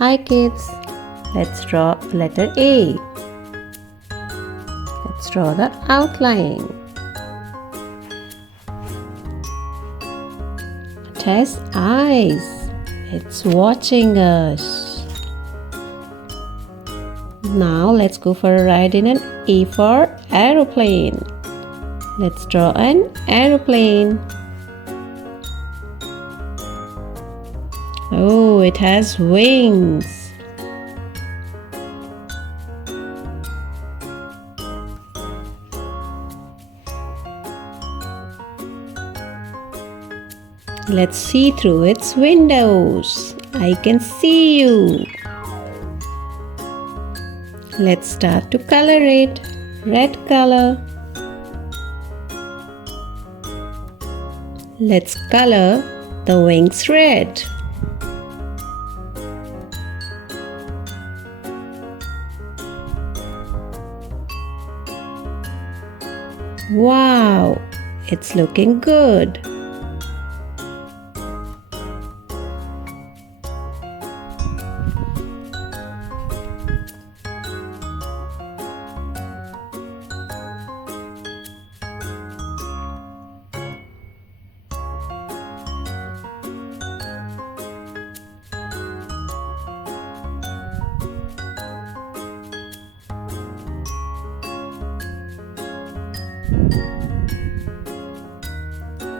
Hi kids, let's draw letter A. Let's draw the outline. It has eyes. It's watching us. Now let's go for a ride in an A for aeroplane. Let's draw an aeroplane. Oh, it has wings. Let's see through its windows. I can see you. Let's start to color it. Red color. Let's color the wings red. Wow, it's looking good.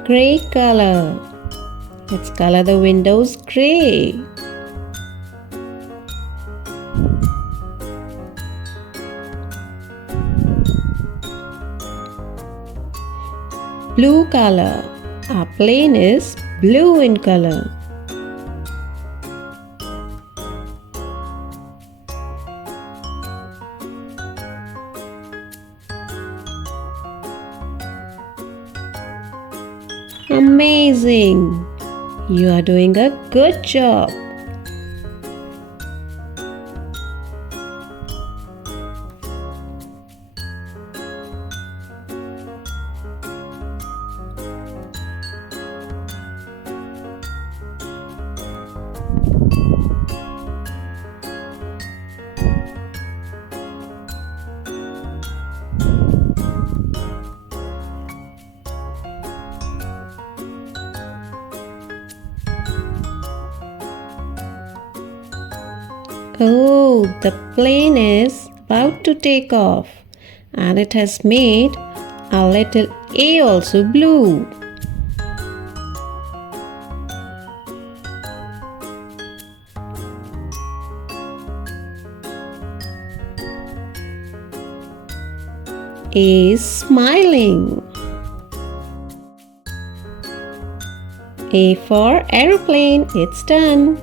Gray color. Let's color the windows gray. Blue color. Our plane is blue in color. Amazing! You are doing a good job. Oh, the plane is about to take off and it has made our little A also blue. A is smiling. A for aeroplane, it's done.